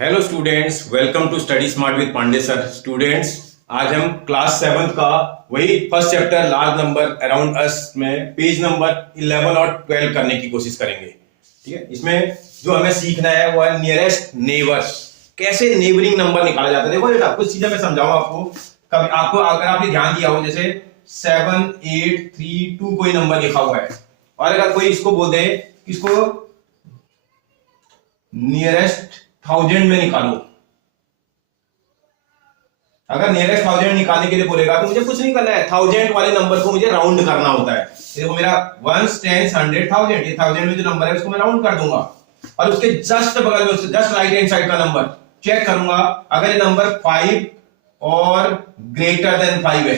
Hello students, welcome to study smart with Pandey sir. Students, आज हम class 7 का वही first chapter large number around us में page number 11 और 12 करने की कोशिश करेंगे। ठीक है, इसमें जो हमें सीखना है वो है नियरेस्ट नेबर्स, कैसे नेबरिंग नंबर निकाला जाता है। देखो बेटा, कुछ चीजें मैं समझाऊंगा आपको। कभी आपको अगर आपने ध्यान दिया हो, जैसे 7 8 3 2 कोई नंबर लिखा हुआ है और अगर कोई इसको बोल दे इसको नियरेस्ट 1000 में निकालो, अगर नियरेस्ट 1000 निकालने के लिए बोलेगा तो मुझे कुछ नहीं करना है, 1000 वाले नंबर को मुझे राउंड करना होता है। देखो मेरा 1 10 100 1000, ये 1000 में जो नंबर है उसको मैं राउंड कर दूंगा और उसके जस्ट बगल में, उससे जस्ट राइट हैंड साइड का नंबर चेक करूंगा। अगर ये नंबर 5 और ग्रेटर देन 5 है,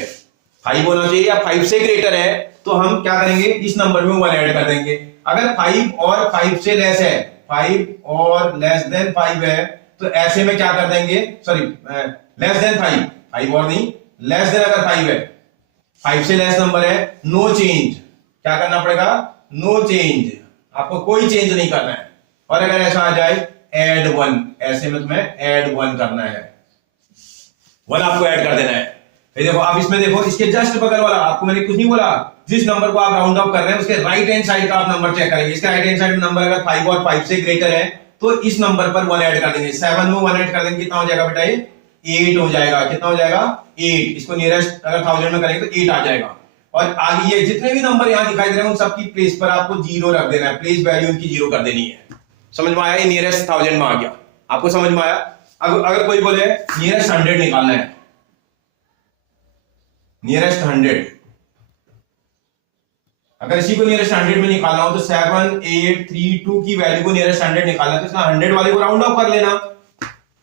5 होना चाहिए या 5 से ग्रेटर है, तो हम क्या करेंगे, इस नंबर में 1 ऐड कर देंगे। अगर 5 और 5 से लेस है, 5 और लेस देन 5 है, तो ऐसे में क्या कर देंगे, सॉरी लेस देन 5 और नहीं, लेस देन अगर 5 है, 5 से लेस नंबर है, नो चेंज, क्या करना पड़ेगा, नो चेंज, आपको कोई चेंज नहीं करना है। और अगर ऐसा आ जाए ऐड 1, ऐसे में तुम्हें ऐड 1 करना है, 1 आपको ऐड कर देना है। देखो आप इसमें देखो, इसके जस्ट बगल वाला, आपको मैंने कुछ नहीं बोला, जिस नंबर को आप राउंड ऑफ कर रहे हैं उसके राइट हैंड साइड का आप नंबर चेक करेंगे। इसके राइट हैंड साइड में नंबर अगर 5 और 5 से ग्रेटर है तो इस नंबर पर 1 ऐड कर देंगे। 7 में 1 ऐड कर देंगे, कितना हो जाएगा बेटा, ये 8 हो जाएगा। कितना हो जाएगा, 8। इसको नियरेस्ट अगर 1000 में करेंगे तो 8 आ जाएगा। और आगे ये जितने भी नंबर यहां दिखाई दे रहे हैं उन सबकी प्लेस पर आपको 0 रख देना है, प्लेस वैल्यू उनकी 0 कर देनी है। समझ में आया, ये नियरेस्ट 1000 में आ गया, आपको समझ में आया। अगर कोई बोले नियरेस्ट 100 निकालना है, नियरेस्ट 100, अगर इसी को नियरेस्ट 100 में निकालना हो तो 7 8 3 2 की वैल्यू को नियरेस्ट 100 निकालना है, तो इसका 100 वाले को राउंड ऑफ कर लेना।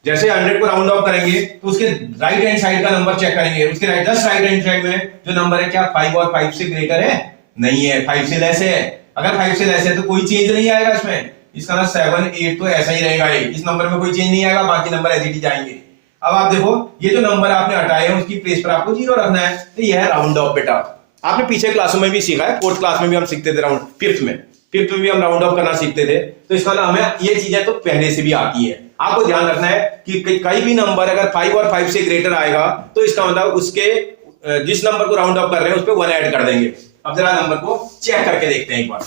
जैसे 100 को राउंड ऑफ करेंगे तो उसके राइट हैंड साइड का नंबर चेक करेंगे, उसके जस्ट राइट हैंड साइड में जो नंबर है, क्या 5 और 5 से ग्रेटर है, नहीं है, 5 से लेस है। अगर 5 से लेस है तो कोई चेंज नहीं आएगा इसमें, इसका 7 8 तो ऐसा ही रहेगा, इस नंबर में कोई चेंज नहीं आएगा, बाकी नंबर एज इट इज जाएंगे। अब आप देखो, ये जो नंबर आपने हटाए हैं उसकी प्लेस पर आपको 0 रखना है, तो यह है राउंड ऑफ। बेटा आपने पीछे क्लासों में भी सीखा है, 4th क्लास में भी हम सीखते थे, राउंड 5th में भी हम राउंड ऑफ करना सीखते थे। तो इसका हमें ये चीजें तो पहले से भी आती है। आपको ध्यान रखना है कि कई भी नंबर अगर 5 और 5 से ग्रेटर आएगा तो इसका मतलब उसके जिस नंबर को राउंड ऑफ कर रहे हैं उस पर 1 ऐड कर देंगे। अब जरा नंबर को चेक करके देखते हैं एक बार,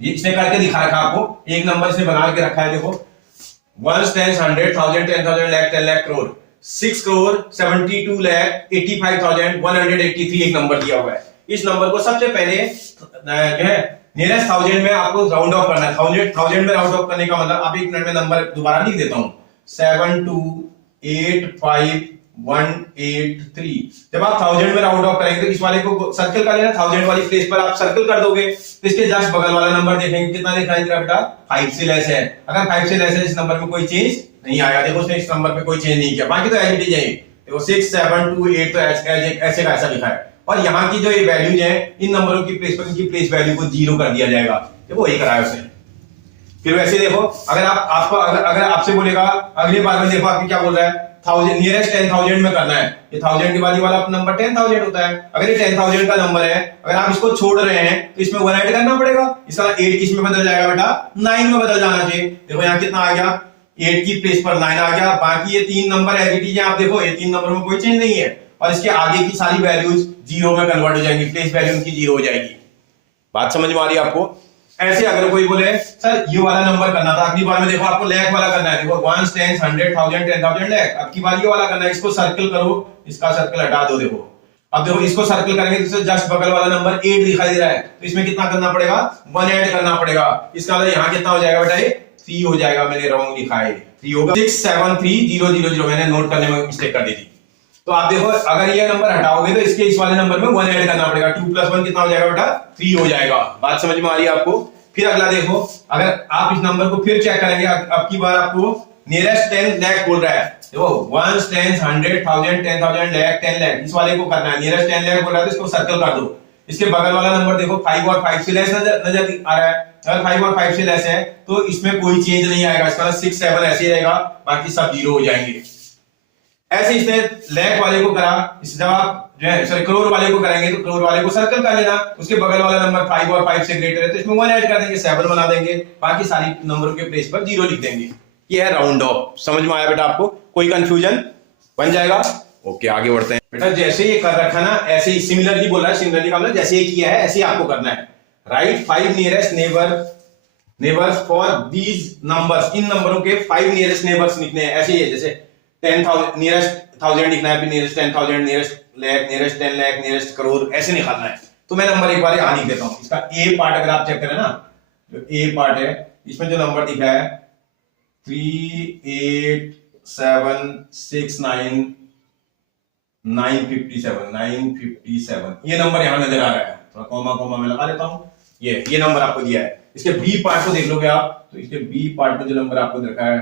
ये इसने करके दिखा रखा आपको, एक नंबर इसने बना के रखा है। देखो 1 10 100 1000 10,000 लाख 10 लाख करोड़, 6 करोड़ 72 लाख 85,183 एक नंबर दिया हुआ है। इस नंबर को सबसे पहले जो है नियरेस्ट 1000 में आपको राउंड ऑफ करना है। 1000 में राउंड ऑफ करने का मतलब, आप एक मिनट में नंबर दोबारा लिख देता हूं, 7285183। जब आप 1000 में राउंड ऑफ करेंगे तो इस वाले को सर्कल कर लेना, 1000 वाली प्लेस पर आप सर्कल कर दोगे, तो इसके जस्ट बगल वाला नंबर देखेंगे, कितना दिखाई दे रहा है बेटा, 5 से लेस है। अगर 5 से लेस है, इस नंबर में कोई चेंज नहीं आया। देखो उसने इस नंबर पे कोई चेंज नहीं किया, बाकी तो एज इट इज है। देखो 6 7 2 8 तो ऐसे का ऐसा लिखा है। और यहाँ की जो ये वैल्यूज है, इन नंबरों की प्लेस पर इनकी प्लेस वैल्यू को 0 कर दिया जाएगा। देखो वही कराया उसने। फिर वैसे देखो, अगर अगर आपसे बोलेगा अगली बार में, देखो आपकी क्या बोल रहा है, 1000 नियरेस्ट 10,000 में करना है। ये 1000 के बाद वाला नंबर 10,000 होता है। अगर ये 10,000 का नंबर है, अगर आप इसको छोड़ रहे हैं तो इसमें 1 ऐड करना पड़ेगा। इसका 8 किस में बदल जाएगा बेटा, 9 में बदल जाना चाहिए। देखो यहाँ कितना आ गया, 8 की प्लेस पर 9 आ गया। बाकी ये 3 नंबर एज इट इज है, आप देखो ये 3 नंबर में कोई चेंज नहीं है और इसके आगे की सारी वैल्यूज 0 में कन्वर्ट हो जाएंगी, प्लेस वैल्यू उनकी 0 हो जाएगी। बात समझ में आ रही है आपको। ऐसे अगर कोई बोले सर ये वाला नंबर करना था, अगली बार में देखो आपको लाख वाला करना है। देखो 1 10 100 1000 10,000 लाख, अब की बार ये वाला करना है। इसको सर्कल करो, इसका सर्कल हटा दो। देखो अब देखो, इसको सर्कल करेंगे तो जस्ट बगल वाला नंबर 8 दिखाई दे रहा है, तो इसमें कितना करना पड़ेगा, 1 ऐड करना पड़ेगा। इसका मतलब यहाँ कितना हो जाएगा बेटा, 3 हो जाएगा। मैंने रॉन्ग लिखा है, 3 होगा। 673000, मैंने नोट करने में मिस्टेक कर दी थी। तो आप देखो, अगर ये नंबर हटाओगे तो इसके इस वाले नंबर में 1 ऐड करना पड़ेगा। 2 + 1 कितना हो जाएगा बेटा, 3 हो जाएगा। बात समझ में आ रही है आपको। फिर अगला देखो, अगर आप इस नंबर को फिर चेक करेंगे, अब की बार आपको नियरेस्ट 10 लाख बोल रहा है। देखो 1 10 100 1000 10,000 लाख 10 लाख, इस वाले को करना है। नियरेस्ट 10 लाख बोल रहा है तो इसको सर्कल कर दो। इसके बगल वाला नंबर देखो 5 और 5 से लेस नजर आ रहा है। अगर 5 और 5 से लेस है तो इसमें कोई चेंज नहीं आएगा, इसका 6 7 ऐसे ही रहेगा, बाकी सब 0 हो जाएंगे। ऐसे इसने लाख वाले को करा, इस जब आप जो है सॉरी करोड़ वाले को करेंगे तो करोड़ वाले को सर्कल कर लेना, उसके बगल वाला नंबर 5 और 5 से ग्रेटर है तो इसमें 1 ऐड कर देंगे, 7 बना देंगे, बाकी सारी नंबरों के प्लेस पर 0 लिख देंगे। ये है राउंड ऑफ। समझ में आया बेटा आपको? कोई कंफ्यूजन? बन जाएगा। ओके आगे बढ़ते हैं बेटा। जैसे ये कर रखा ना ऐसे ही सिमिलरली बोल रहा है, सिमिलरली का मतलब जैसे ये किया है ऐसे ही आपको करना है। Right 5 nearest neighbours for these numbers, इन नंबरों के 5 नियरेस्ट नेबर्स लिखने हैं। ऐसे ही है जैसे 10,000 नियरेस्ट 1000 लिखना है, फिर nearest 10,000, nearest lakh, nearest 10 lakh, nearest crore, ऐसे निकालना है। तो मैं नंबर एक बार यहाँ लिख देता हूँ। इसका ए पार्ट अगर आप चेक करें ना, जो ए पार्ट है इसमें जो नंबर दिखा है 3876957 ये नंबर यहां नजर आ रहा है। थोड़ा कॉमा कॉमा में लगा देता हूं। ये नंबर आपको दिया है। इसके बी पार्ट को देख लोगे आप तो इसके बी पार्ट में जो नंबर आपको देखा है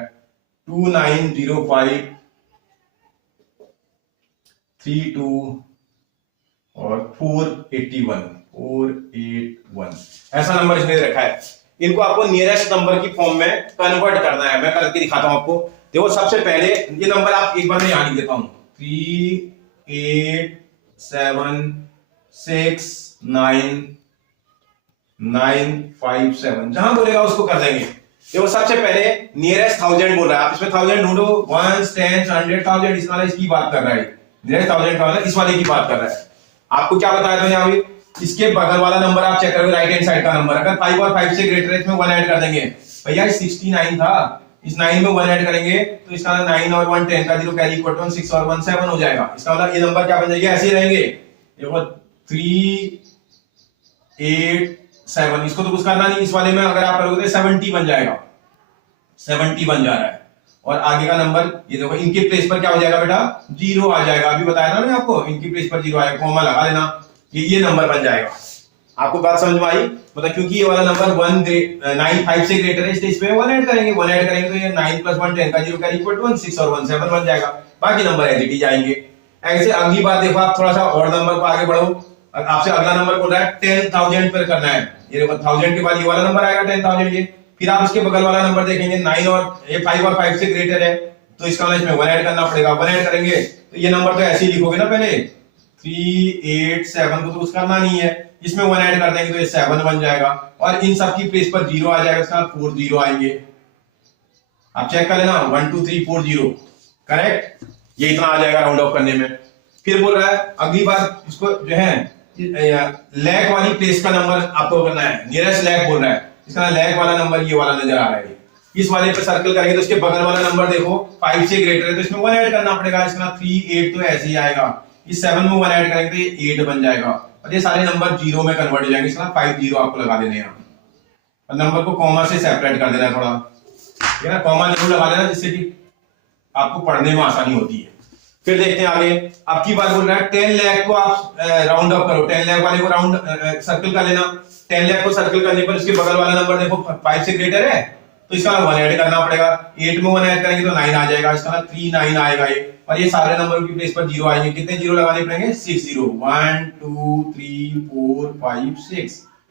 290532 और 481 ऐसा नंबर इसने रखा है। इनको आपको नियरेस्ट नंबर की फॉर्म में कन्वर्ट करना है। मैं करके दिखाता हूं आपको। देखो सबसे पहले ये नंबर आप एक बार मैं यहां लिख देता हूं 3876957 जहां बोलेगा उसको कर देंगे। देखो सबसे पहले नियरेस्ट 1000 बोल रहा है, आप इसमें 1000 ढूंढो, 1 10 100 इस वाले इसकी बात कर रहा है। नियरेस्ट 1000 का मतलब इस वाले की बात कर रहा है। आपको क्या बताया मैंने अभी? इसके बगल वाला नंबर आप चेक करोगे राइट हैंड साइड का नंबर, अगर 5 और 5 से ग्रेटर है इसमें 1 ऐड कर देंगे। भैया 69 था, इस 9 में 1 ऐड करेंगे तो इसका 9 और 1 10 का 0 कैरी इक्वल टू 6 और 1 7 हो जाएगा। इसका मतलब ये नंबर क्या बन जाएगा? ऐसे ही रहेंगे। देखो 387 इसको तो कुछ करना नहीं, इस वाले में अगर आप करोगे तो 70 बन जाएगा। 70 बन जा रहा है। और आगे का नंबर ये देखो इनके प्लेस पर क्या हो जाएगा बेटा? 0 आ जाएगा। अभी बताया था मैंने आपको, इनकी प्लेस पर 0 आएगा, कॉमा लगा देना, ये नंबर बन जाएगा। आपको बात समझ में आई? मतलब क्योंकि ये वाला नंबर 9 5 से ग्रेटर है इसलिए इसमें 1 ऐड करेंगे। 1 ऐड करेंगे तो ये 9 + 1 10 का 0 का इक्वल टू 6 और 1 7 बन जाएगा। बाकी नंबर एज इट इज आएंगे। ऐसे अगली बात देखो, आप थोड़ा सा और नंबर को आगे बढ़ो। आपसे अगला नंबर बोल रहा है 10,000 पर करना है। ये देखो 1000 के बाद ये वाला नंबर आएगा 10,000 ये। फिर आप इसके बगल वाला नंबर देखेंगे 9 और ये 5 और 5 से ग्रेटर है तो इसका मतलब इसमें 1 ऐड करना पड़ेगा। 1 ऐड करेंगे तो ये नंबर तो ऐसे ही लिखोगे ना, पहले 387 को तो कुछ करना नहीं है, इसमें 1 ऐड कर देंगे तो ये 7 बन जाएगा। और इन सब की प्लेस पर 0 आ जाएगा, इसका 4 0 आएंगे। आप चेक कर लेना 1 2 3 4 0 करेक्ट। ये इतना आ जाएगा राउंड ऑफ करने में। फिर बोल रहा है अगली बार इसको जो है लैक वाली प्लेस का नंबर आपको करना है। नियरेस्ट लैक बोल रहा है, इसका लैक वाला नंबर ये वाला नजर आ रहा है। इस वाले पे सर्कल करेंगे तो इसके बगल वाला नंबर देखो 5 से ग्रेटर है तो इसमें 1 ऐड करना पड़ेगा। इसका 38 तो ऐसे ही आएगा। इस 7 में 1 ऐड करेंगे तो ये 8 बन जाएगा। और ये सारे नंबर 0 में कन्वर्ट हो जाएंगे। इसका 5 0 आपको लगा देने हैं और नंबर को कॉमा से सेपरेट कर देना है थोड़ा, ठीक है ना। कॉमा जरूर लगा देना जिससे कि आपको पढ़ने में आसानी होती है। फिर देखते हैं आगे। आपकी बात बोल रहा है 10 लाख को आप राउंड अप करो। 10 लाख वाले को राउंड सर्कल कर लेना। 10 लाख को सर्कल करने पर इसके बगल वाला नंबर देखो 5 से ग्रेटर है तो इसका 1 ऐड करना पड़ेगा। 8 में 1 ऐड करेंगे तो 9 आ जाएगा। इसका 39 आएगा ये। और ये सारे नंबरों की प्लेस पर 0 आएंगे। कितने 0 लगाने पड़ेंगे? 6 0 1 2 3 4 5 6।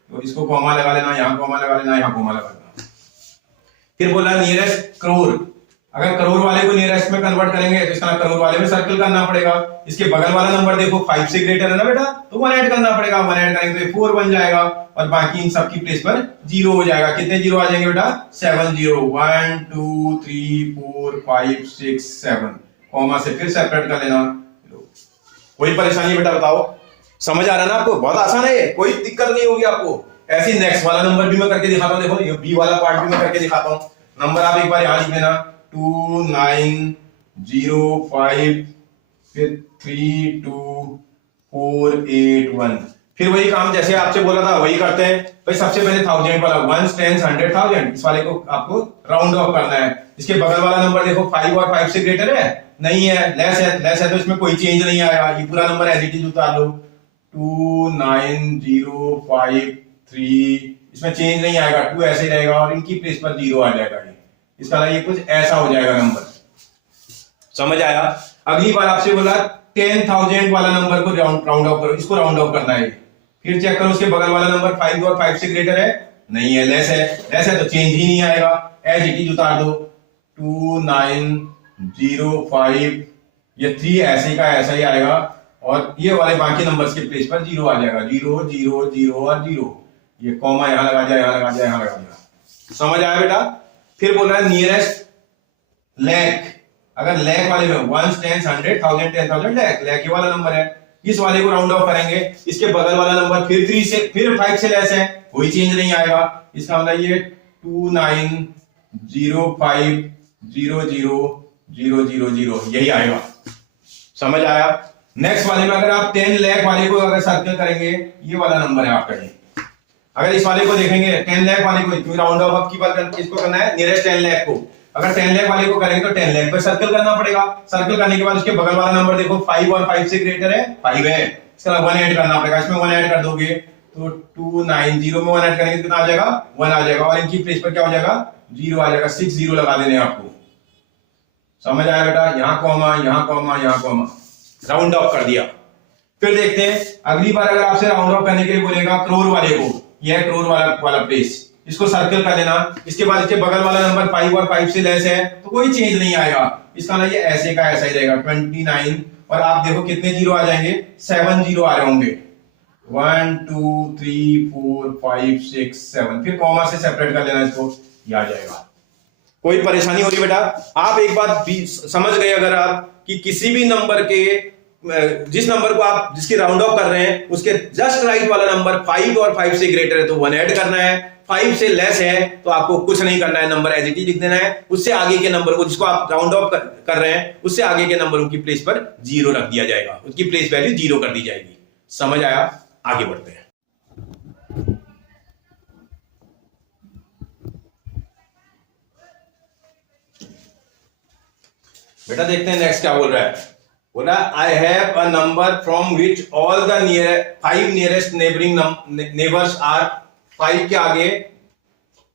तो इसको कॉमा लगा लेना, यहाँ कॉमा लगा लेना, यहाँ कॉमा लगा लेना। फिर बोला नियरेस्ट करोड़। अगर करोड़ वाले को नियरेस्ट में कन्वर्ट करेंगे तो इसका करोड़ वाले में सर्कल करना पड़ेगा। इसके बगल वाला नंबर देखो 5 से ग्रेटर है ना बेटा तो 1 ऐड करना पड़ेगा। 1 ऐड करेंगे तो 4 बन जाएगा और बाकी इन सब की प्लेस पर 0 हो जाएगा। कितने 0 आ जाएंगे बेटा? 7 0 1 2 3 4 5 6 7 कॉमा से फिर सेपरेट कर लेना। कोई परेशानी बेटा बताओ? समझ आ रहा है ना आपको? बहुत आसान है ये, कोई दिक्कत नहीं होगी आपको। ऐसे नेक्स्ट वाला नंबर भी मैं करके दिखाता हूँ। देखो ये बी वाला पार्ट भी मैं करके दिखाता हूँ। नंबर आप एक बार यहाँ लिख लेना 2905 फिर 32481। फिर वही काम जैसे आपसे बोला था वही करते हैं। भाई सबसे पहले 1000 वाला 1 10 100,000 इस वाले को आपको राउंड ऑफ करना है। इसके बगल वाला नंबर देखो 5 और 5 से ग्रेटर है नहीं है, लेस है तो इसमें कोई चेंज नहीं आएगा। ये पूरा नंबर एज इट इज उतार लो 29053 इसमें चेंज नहीं आएगा, 2 ऐसे ही रहेगा और इनकी प्लेस पर 0 आ जाएगा। इसका ये कुछ ऐसा हो जाएगा नंबर। समझ आया? अगली बार आपसे बोला 10,000 वाला नंबर को राउंड ऑफ करो, इसको राउंड ऑफ करना है। फिर चेक करो उसके बगल वाला नंबर 5 और 5 से ग्रेटर है नहीं है, लेस है तो चेंज ही नहीं आएगा, एज इट इज उतार दो 2905 ये 3 ऐसे का ऐसा ही आएगा और ये वाले बाकी नंबर्स के प्लेस पर 0 आ जाएगा। 0 0 0 और 0 ये कॉमा यहां लगा जाए, यहां लगा जाए, यहां लगा जाए। समझ आया बेटा? फिर बोल रहा है नियरेस्ट लैख, अगर लैख वाले में वंस, टेंस, 100, 1000, 10,000 लैख, लैख ये वाला नंबर है। इस वाले को राउंड ऑफ करेंगे, इसके बगल वाला नंबर फिर 3 से फिर 5 से लेस है, कोई चेंज नहीं आएगा। इसका मतलब ये 29050000 यही आएगा। समझ आया? नेक्स्ट वाले में अगर आप 10 लाख वाले को अगर सर्कल करेंगे, ये वाला नंबर है आपका। ये अगर इस वाले को देखेंगे 10 लाख वाले को, क्योंकि राउंड ऑफ अब की बात इसको करना है नियरेस्ट 10 लाख को, अगर 10 लाख वाले को करेंगे तो 10 लाख पर सर्कल करना पड़ेगा। सर्कल करने के बाद उसके बगल वाला नंबर देखो 5 और 5 से ग्रेटर है, 5 है, इसका 1 ऐड करना पड़ेगा। इसमें 1 ऐड कर दोगे तो 290 में 1 ऐड करेंगे कितना आ जाएगा? 1 आ जाएगा, और इनकी प्लेस पर क्या हो जाएगा? 0 आ जाएगा। 6 0 लगा देने आपको। समझ आया बेटा? यहाँ कॉमा, यहाँ कॉमा, यहाँ कॉमा, राउंड ऑफ कर दिया। फिर देखते हैं अगली बार अगर आपसे राउंड ऑफ करने के लिए बोलेगा करोड़ वाले को, यह करोड़ वाला प्लेस, इसको सर्कल कर लेना। इसके बाद इसके बगल वाला नंबर 5 और 5 से लेस है तो कोई चेंज नहीं आएगा, इसका ना ये ऐसे का ऐसा ही रहेगा 29। और आप देखो कितने जीरो आ जाएंगे? 7 जीरो आ रहे होंगे, 1 2 3 4 5 6 7, फिर कॉमा से सेपरेट कर लेना इसको, ये आ जाएगा। कोई परेशानी हो रही बेटा? आप एक बात समझ गए अगर आप कि किसी भी नंबर के जिस नंबर को आप जिसकी राउंड ऑफ कर रहे हैं उसके जस्ट राइट वाला नंबर 5 और 5 से ग्रेटर है तो 1 ऐड करना है, 5 से लेस है तो आपको कुछ नहीं करना है, नंबर एज इट इज लिख देना है। उससे आगे के नंबर को जिसको आप राउंड ऑफ कर रहे हैं उससे आगे के नंबरों की प्लेस पर 0 रख दिया जाएगा, उसकी प्लेस वैल्यू 0 कर दी जाएगी। समझ आया? आगे बढ़ते हैं। बेटा देखते हैं नेक्स्ट क्या बोल रहा है। बोला I have a number from which all the 5 nearest neighbouring neighbours are, 5 के आगे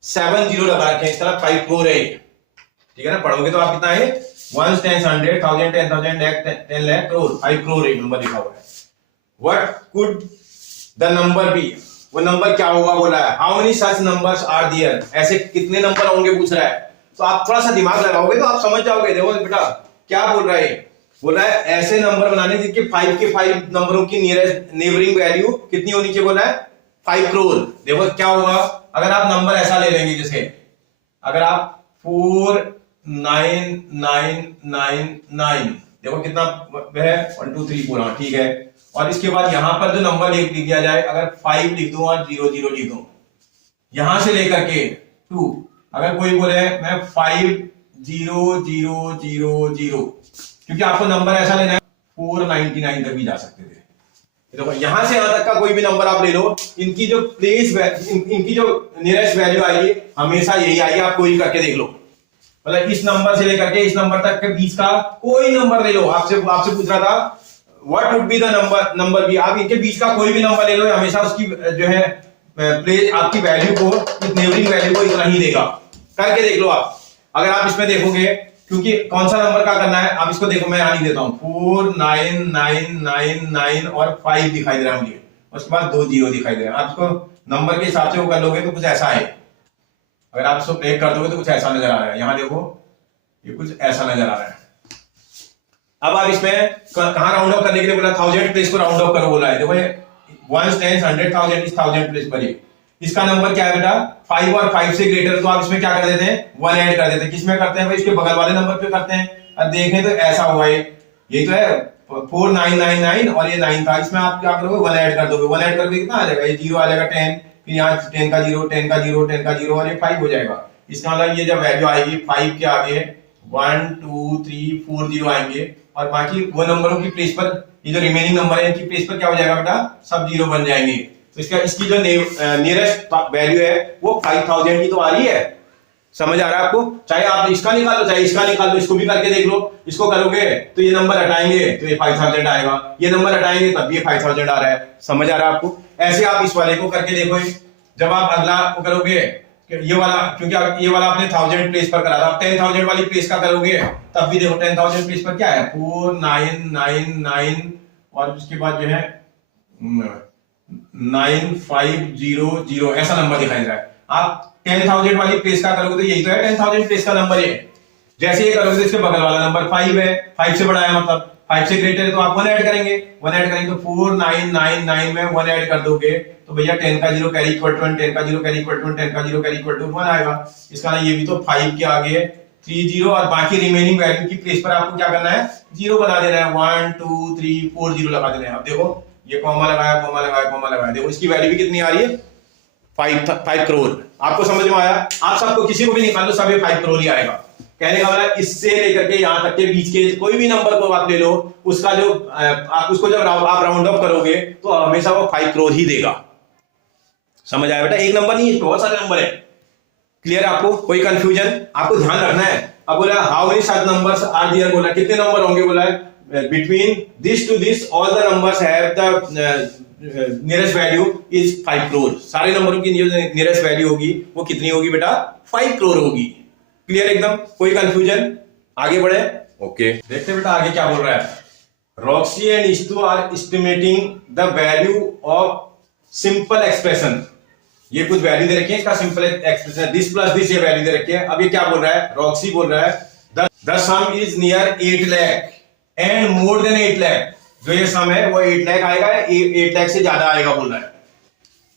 7 0 लगा रखे हैं, इस तरह 5 क्रोर है। ठीक है ना? पढ़ोगे तो आप कितना है? 1 10 100 1000 10,000 lakh 10 लाख करोड़, 5 क्रोर एक नंबर लिखा हुआ है। What could the number be, वो नंबर क्या होगा बोला है। How many such numbers are there, ऐसे कितने नंबर होंगे पूछ रहा है। तो आप थोड़ा सा दिमाग लगाओगे तो आप समझ जाओगे। देखो बेटा क्या बोल रहा है, बोल रहा है ऐसे नंबर बनाने जिनके 5 के 5 नंबरों की नियरेस्ट नेबरिंग वैल्यू कितनी होनी चाहिए, बोला है 5 करोड़। देखो क्या होगा अगर आप नंबर ऐसा ले लेंगे, जैसे अगर आप 49999, देखो कितना है 1 2 3 4, ठीक है। और इसके बाद यहां पर जो नंबर लिख दिया जाए, अगर 5 लिख दूं और 0 0 लिख दूं, यहां से लेकर के 2, अगर कोई बोले मैं 5 0 0 0 0, क्योंकि आपको नंबर ऐसा लेना है 499 तक भी जा सकते थे। देखो यहां से यहां तक का कोई भी नंबर आप ले लो, इनकी जो प्लेस इनकी जो नियरेस्ट वैल्यू आएगी हमेशा यही आएगी। आप कोई करके देख लो, मतलब इस नंबर से लेकर के इस नंबर तक के बीच का कोई नंबर ले लो। आपसे पूछ रहा था what would be the number be, आप इनके बीच का कोई भी नंबर ले लो, हमेशा उसकी जो है प्लेस आपकी वैल्यू को, नेबरिंग वैल्यू को इतना ही देगा। करके देख लो आप। अगर आप इसमें देखोगे, क्योंकि कौन सा नंबर का करना है, आप इसको देखो, मैं यहां लिख देता हूं 49999 और 5 दिखाई दे रहा है मुझे, उसके बाद 2 0 दिखाई दे रहा है। आप इसको नंबर के हिसाब से वो कर लोगे तो कुछ ऐसा है। अगर आप इसको ब्रेक कर दोगे तो कुछ ऐसा नजर आ रहा है। यहां देखो ये कुछ ऐसा नजर आ रहा है। अब आप इसमें कहां राउंड ऑफ करने के लिए बोला? 1000 प्लेस को राउंड ऑफ करो बोला है। देखो 1 10 100 1000 इस 1000 प्लेस पर इसका नंबर क्या है बेटा? 5 और 5 से ग्रेटर, तो आप इसमें क्या कर देते हैं? 1 ऐड कर देते हैं। किसमें करते हैं भाई? इसके बगल वाले नंबर पे करते हैं। अब देखें तो ऐसा हुआ है, ये तो है 4999 और ये 9 था, इसमें आप क्या करोगे? 1 ऐड कर दोगे। 1 ऐड करके कितना आ जाएगा? ये 0 आ जाएगा 10, फिर यहाँ 10 का 0 10 का 0 10 का 0 और ये 5 हो जाएगा। इसका मतलब ये जब वैल्यू आएगी 5 के आगे 1 2 3 4 0 आएंगे, और बाकी वो नंबरों की प्लेस पर ये जो रिमेनिंग नंबर है इनकी प्लेस पर क्या हो जाएगा बेटा? सब 0 बन जाएंगे। तो इसकी जो नियरेस्ट वैल्यू है वो 5000 की तो आ रही है। समझ आ रहा है आपको? चाहे आप इसका निकाल लो चाहे इसका निकाल लो, इसको भी करके देख लो। इसको करोगे तो ये नंबर हटाएंगे तो ये 5000 आएगा, ये नंबर हटाएंगे तब ये 5000 आ रहा है। समझ आ रहा है आपको? ऐसे आप इस वाले को करके देखो। जब आप अगला करोगे ये वाला, क्योंकि ये वाला आपने 1000 प्लेस पर करा था, 10,000 वाली प्लेस का करोगे तब भी देखो 10,000 प्लेस पर क्या है? 4999 और उसके बाद जो है 9500, ऐसा नंबर दिखाई दे रहा है। आप 10,000 वाली प्लेस का करोगे तो यही तो है 10,000 प्लेस का नंबर ये। जैसे ये करोगे तो इसके बगल वाला नंबर 5 है, 5 से बड़ा है, मतलब 5 से ग्रेटर है तो आप 1 ऐड करेंगे। 1 ऐड करेंगे तो 4999 में 1 ऐड कर दोगे तो भैया 10 का 0 कैरी इक्वल टू 1, 10 का 0 कैरी इक्वल टू 1, 10 का 0 कैरी इक्वल टू 1 आएगा। इसका ना ये भी तो 5 के आगे 30 और बाकी रिमेनिंग वैल्यू की प्लेस पर आपको क्या करना है, 0 बना देना है। 1 2 3 4 0 लगा देना है। अब देखो ये कॉमा लगाया, कॉमा लगाया, कॉमा लगाया, देखो इसकी वैल्यू भी कितनी आ रही है, 5 करोड़। आपको समझ में आया? आप सबको किसी को भी निकाल लो, सब ये 5 करोड़ ही आएगा। कहने का मतलब इससे लेकर के यहां तक के बीच के कोई भी नंबर को आप ले लो, उसका जो आप उसको जब आप राउंड ऑफ करोगे तो हमेशा वो 5 करोड़ ही देगा। समझ आया बेटा? एक नंबर नहीं, बहुत सारे नंबर है। क्लियर आपको? कोई कंफ्यूजन? आपको ध्यान रखना है। अब बोला how many such numbers are there, बोला कितने नंबर होंगे, बोला between this to this all the numbers have the nearest value is 5 crore. सारे नंबरों की नियरेस्ट वैल्यू होगी वो कितनी होगी बेटा, 5 करोड़ होगी। क्लियर एकदम? कोई कंफ्यूजन? आगे बढ़े? ओके, देखते बेटा आगे क्या बोल रहा है। Roxy and Stu are estimating the value of simple expression. ये कुछ वैल्यू दे रखी है, इसका simple expression this plus this, ये वैल्यू दे रखी है। अब ये क्या बोल रहा है, रॉक्सी बोल रहा है the sum is near 8 lakh and more than 8 lakh. जो ये सम है वो 8 लाख आएगा, 8 लाख से ज्यादा आएगा बोल रहा है।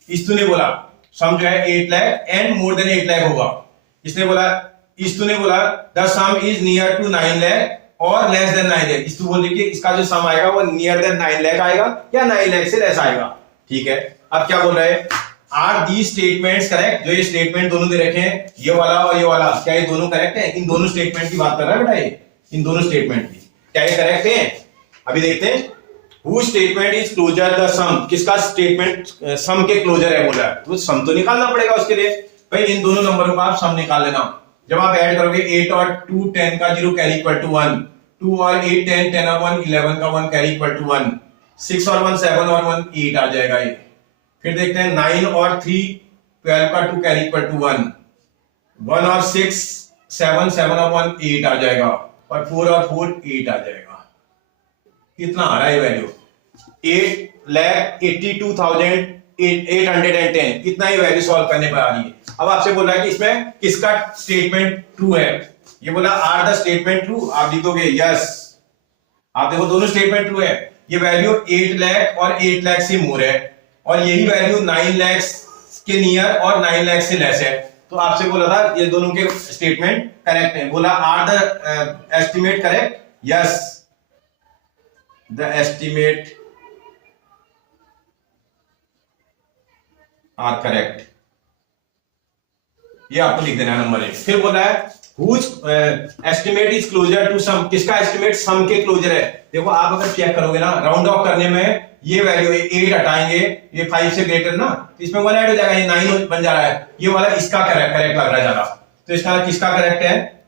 इस्तु ने बोला सम जो है 8 lakh and more than 8 lakh होगा। इसने बोला, इस्तु ने बोला the sum is near to 9 lakh और लेस देन 9 लाख। इस्तु बोल रही है कि इसका जो सम आएगा वो नियर देन 9 लाख आएगा या 9 लाख से लेस आएगा। ठीक है, अब क्या बोल रहा है, आर दी स्टेटमेंट्स करेक्ट। जो ये स्टेटमेंट दोनों दे रखे हैं, ये वाला और ये वाला, क्या ये दोनों करेक्ट है? इन दोनों स्टेटमेंट की बात कर रहा है बेटा, ये इन दोनों स्टेटमेंट की क्या ये करेक्ट है? अभी देखते हैं। Who statement is closer the sum, किसका स्टेटमेंट सम के क्लोजर है बोला है, तो सम तो निकालना पड़ेगा उसके लिए। भाई इन दोनों नंबरों का आप सम निकाल लेना। जब आप ऐड करोगे 8 और 2 10 का 0 कैरी इक्वल टू 1, 2 और 8 10 10 और 1 11 का 1 कैरी इक्वल टू 1, 6 और 1 7 और 1 8 आ जाएगा ये। फिर देखते हैं 9 और 3 12 का 2 कैरी इक्वल टू 1, 1 और 6 7 7 और 1 8 आ जाएगा, और 4 और 4 8 आ जाएगा। कितना आ रहा है वैल्यू, 8,82,810। इतना ही वैल्यू सॉल्व करने पर आ रही है। अब आपसे बोल रहा है कि इसमें किसका स्टेटमेंट ट्रू है। ये बोला आर द स्टेटमेंट ट्रू, आप लिखोगे यस। आप देखो दोनों स्टेटमेंट ट्रू है। ये वैल्यू 8 लाख और 8 लाख से मोर है, और यही वैल्यू 9 लाख के नियर और 9 लाख से लेस है। तो आपसे बोला था ये दोनों के स्टेटमेंट करेक्ट है। बोला are the estimate correct, yes the estimate are correct. ये आपको लिख देना है नंबर 1। फिर बोला है whose estimate is closer to sum, किसका एस्टिमेट सम के क्लोजर है। देखो आप अगर चेक करोगे ना, राउंड ऑफ करने में ये वैल्यू 8 हटाएंगे, ये 5 से ग्रेटर ना, तो इसमें 1 ऐड हो जाएगा, ये 9 बन जा रहा है। ये वाला इसका करेक्ट लग रहा है ज्यादा, तो इसका किसका करेक्ट है,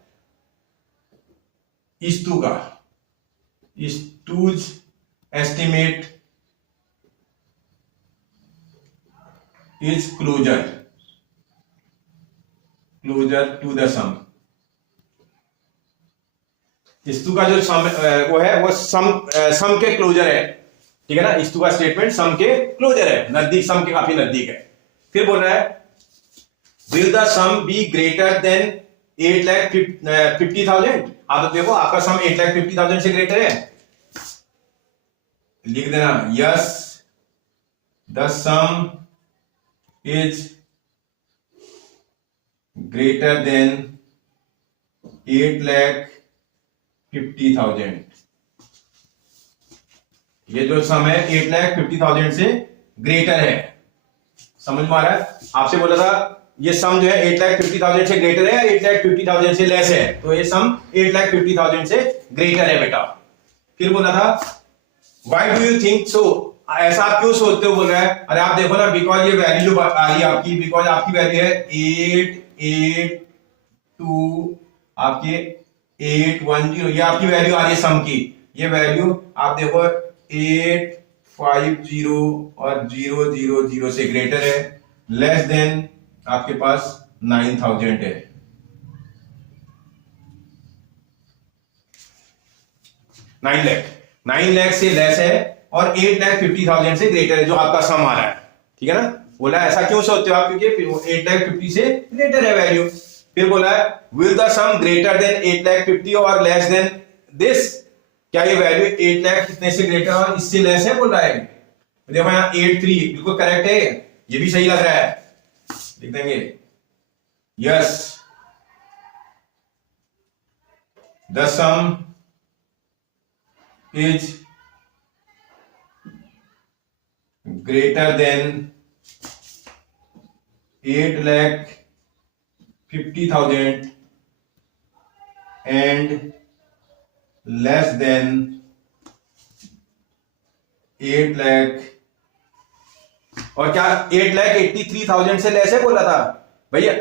इस्तु का। Stu's estimate is closer to the sum. Stu का जो सम वो है वो सम के क्लोजर है। ठीक है ना, इस्तु का स्टेटमेंट सम के क्लोजर है, नजदीक, सम के काफी नजदीक है। फिर बोल रहा है will the sum be greater than 8,50,000। आप देखो आपका सम 8,50,000 से ग्रेटर है, लिख देना yes the sum is greater than 8,50,000। ये जो सम है 8,50,000 से ग्रेटर है। समझ में आ रहा है? आपसे बोला था ये सम जो है 8,50,000 से ग्रेटर है, 8,50,000 से लेस है, तो ये सम 8,50,000 से ग्रेटर है बेटा। फिर बोला था why do you think so, ऐसा आप क्यों सोचते हो, बोल रहा है अरे आप देखो ना, बिकॉज ये वैल्यू जो आ रही है आपकी, बिकॉज आपकी वैल्यू है 882 आपके 810, ये आपकी वैल्यू आ रही है सम की। ये वैल्यू आप देखो 850 और 000 से ग्रेटर है, लेस देन आपके पास 9,000 है। 9 लाख से लेस है और 8,50,000 से ग्रेटर है जो आपका सम आ रहा है। ठीक है ना, बोला ऐसा क्यों सोचते हो आप, क्योंकि 8,50,000 से ग्रेटर है वैल्यू। फिर बोला है will the some greater than 8,50,000 और लेस देन दिस, क्या ये वैल्यू 8 लाख कितने से ग्रेटर और इससे लेस है, बोल रहा है। देखो यहाँ 83 बिल्कुल करेक्ट है, ये भी सही लग रहा है, लिख देंगे yes the sum is greater than 8,50,000 and less than 8 lakh, और क्या 8,83,000 से लेस है बोला था भैया?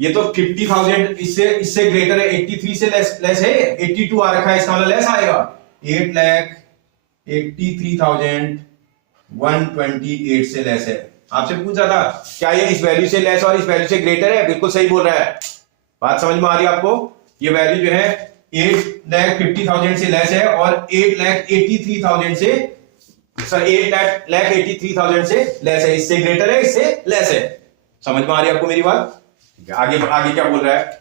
ये तो 50,000 इससे ग्रेटर है, 83 से लेस है, 82 आ रखा है, इसका मतलब लेस आएगा। 8,83,128 से लेस है। आपसे पूछा था क्या ये इस वैल्यू से लेस और इस वैल्यू से ग्रेटर है? बिल्कुल सही बोल रहा है। बात समझ में आ रही है आपको? ये वैल्यू जो है 8,50,000 से लेस है और 8,83,000 से 8,83,000 से लेस है। इससे ग्रेटर है, इससे लेस है। समझ में आ रही है आपको मेरी बात? आगे क्या बोल रहा है?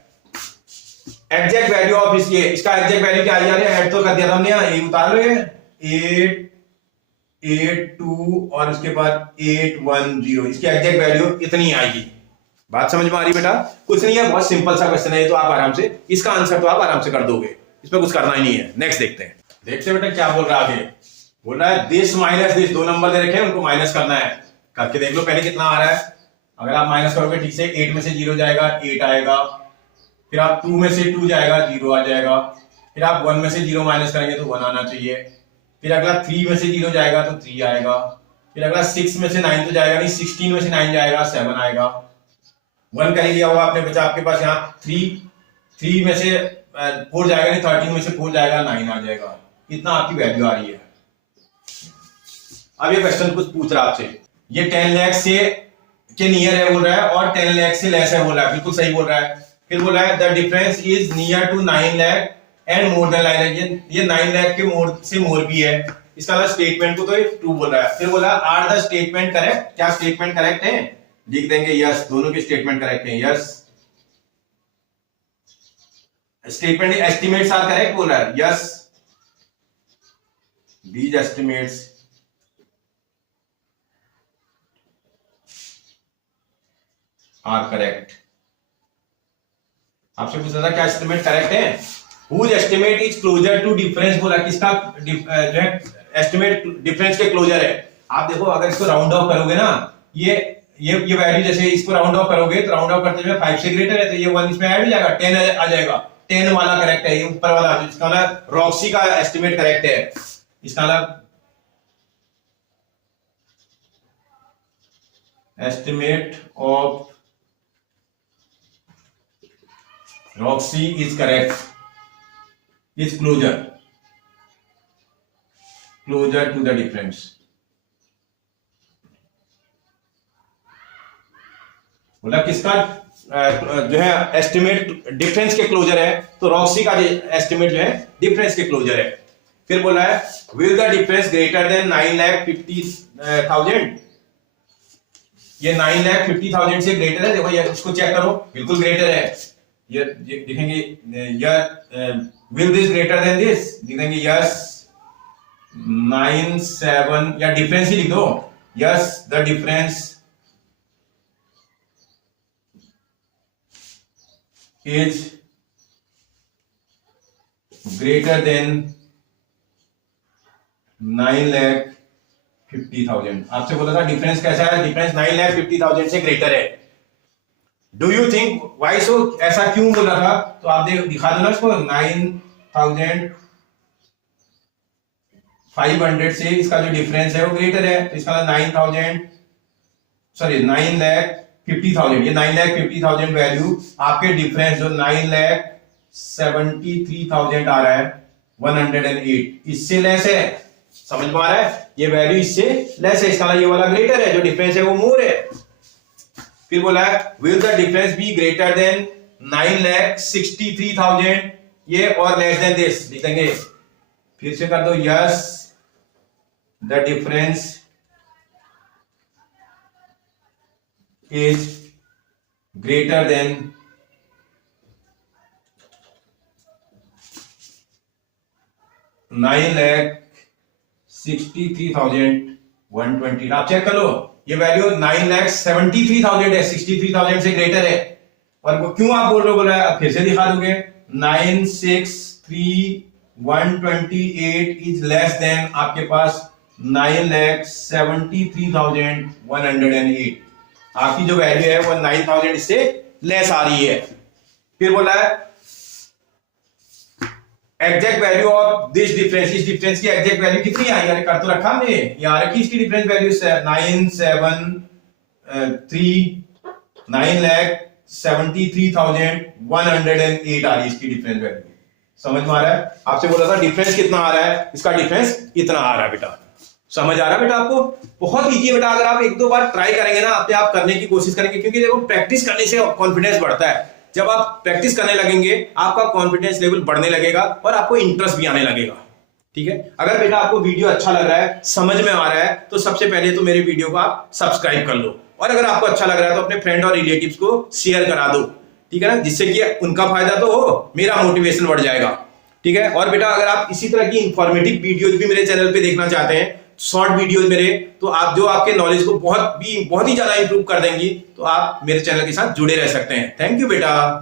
एग्जैक्ट वैल्यू ऑफ इसका एग्जैक्ट वैल्यू क्या आ जा रही है? ऐड तो कर दिया था हमने, ये उतार लो, 882 और उसके बाद 810, इसकी एग्जैक्ट वैल्यू इतनी आएगी। बात समझ में आ रही बेटा? कुछ नहीं है, बहुत सिंपल सा क्वेश्चन है, तो आप आराम से इसका आंसर तो आप आराम से कर दोगे, इसमें कुछ करना ही नहीं है। नेक्स्ट देखते हैं बेटा क्या बोल रहा है आगे। बोल रहा है दिस माइनस दिस, दो नंबर दे रखे हैं, उनको माइनस करना है। करके देख लो पहले कितना आ रहा है। अगर आप माइनस करोगे ठीक से, 8 में से 0 जाएगा, 8 आएगा। फिर आप 2 में से 2 जाएगा, 0 आ जाएगा। फिर आप 1 में से 0 माइनस करेंगे तो 1 आना चाहिए। फिर अगला 3 में से 0 जाएगा तो 3 आएगा। फिर अगला 6 में से 9 तो जाएगा नहीं, 16 में से 9 जाएगा, 7 आएगा। 1 कर लिया होगा आपने बच्चा, आपके पास यहाँ 3 में से 4 जाएगा नहीं, 13 में से 4 जाएगा, 9 आ जाएगा। इतना आपकी वैल्यू आ रही है। अब ये क्वेश्चन कुछ पूछ रहा है आपसे, ये 10 लाख से के नियर है बोल रहा है और 10 लाख से लेस है बोल रहा है। बिल्कुल सही बोल रहा है। फिर बोल रहा है the difference is near to 9 lakh and more than 9 lakh, ये 9 लाख के मोर से मोर भी है। इसका स्टेटमेंट को तो ये ट्रू बोल रहा है। फिर बोला आर द स्टेटमेंट करेक्ट, क्या स्टेटमेंट करेक्ट है? लिख देंगे यस, दोनों के स्टेटमेंट करेक्ट हैं, yes. Statement estimates are correct बोल रहा है, yes. These estimates are correct. आपसे पूछा था क्या एस्टिमेट करेक्ट है? Whose estimate is closer to difference बोला, किसका जो है एस्टिमेट डिफरेंस के क्लोजर है। आप देखो अगर इसको राउंड ऑफ करोगे ना, ये वैल्यू जैसे इसको राउंड ऑफ करोगे तो राउंड ऑफ करते हुए 5 से ग्रेटर है तो ये 1 इसमें ऐड हो जाएगा, 10 आ जाएगा। 10 वाला करेक्ट है, ये ऊपर वाला। इसका मतलब रॉक्सी का एस्टिमेट करेक्ट है। इसका मतलब estimate of Roxy is correct, is closer to the difference। बोला किसका जो है एस्टिमेट डिफरेंस के क्लोजर है, तो रॉक्सी का एस्टिमेट जो है डिफरेंस के क्लोजर है। फिर बोला है will the difference greater than 9,50,000, ये 9,50,000 से ग्रेटर है। देखो ये इसको चेक करो, बिल्कुल ग्रेटर है। ये देखेंगे will this greater than this, लिखेंगे यस। 9,7 या डिफरेंस ही लिख दो, yes the difference is greater than 9,50,000। आपसे बोला था डिफरेंस कैसा है? डिफरेंस 9,50,000 से ग्रेटर है। डू यू थिंक वाई सो, ऐसा क्यों बोला था? तो आप दिखा दो ना इसको, 9,500 से इसका जो डिफरेंस है वो ग्रेटर है, तो इसका 9,50,000, ये 9,50,000 वैल्यू आपके डिफरेंस जो 9,73,000 आ रहा है 108, इससे लेस है। समझ में आ रहा है? ये वैल्यू इससे लेस है, इसका ये वाला ग्रेटर है, जो डिफरेंस है वो मोर है। फिर बोला है will the difference B greater then 9,63,000, ये और लेस देन दिस, लिख देंगे। फिर से कर दो yes the difference is greater than 9,63,120। आप चेक कर लो, ये वैल्यू 9,73,000 है, 63,000 से ग्रेटर है। और वो क्यों आप बोल रहे हो? बोला फिर से दिखा दोगे, 9,63,120 9,128 इज लेस देन आपके पास 9,73,108। आपकी जो वैल्यू है वो 9,000 इससे लेस आ रही है। फिर बोला है exact value of this difference, इस डिफरेंस की एग्जैक्ट वैल्यू कितनी आई, यानी कर तो रखा हमने, यहाँ रखी इसकी डिफरेंस वैल्यू 9,73,108 आ रही है इसकी डिफरेंस वैल्यू। समझ में आ रहा है? आपसे बोला था डिफरेंस कितना आ रहा है, इसका डिफरेंस इतना आ रहा है बेटा। समझ आ रहा है बेटा आपको? बहुत इजी है बेटा, अगर आप एक दो बार ट्राई करेंगे ना, अपने आप करने की कोशिश करेंगे, क्योंकि देखो प्रैक्टिस करने से कॉन्फिडेंस बढ़ता है। जब आप प्रैक्टिस करने लगेंगे आपका कॉन्फिडेंस लेवल बढ़ने लगेगा और आपको इंटरेस्ट भी आने लगेगा। ठीक है, अगर बेटा आपको वीडियो अच्छा लग रहा है, समझ में आ रहा है, तो सबसे पहले तो मेरे वीडियो को आप सब्सक्राइब कर लो, और अगर आपको अच्छा लग रहा है तो अपने फ्रेंड और रिलेटिव्स को शेयर करा दो। ठीक है ना, जिससे कि उनका फायदा तो हो, मेरा मोटिवेशन बढ़ जाएगा। ठीक है, और बेटा अगर आप इसी तरह की इंफॉर्मेटिव वीडियोज भी मेरे चैनल पे देखना चाहते हैं, शॉर्ट वीडियोज मेरे, तो आप जो आपके नॉलेज को बहुत ही ज्यादा इंप्रूव कर देंगी, तो आप मेरे चैनल के साथ जुड़े रह सकते हैं। थैंक यू बेटा।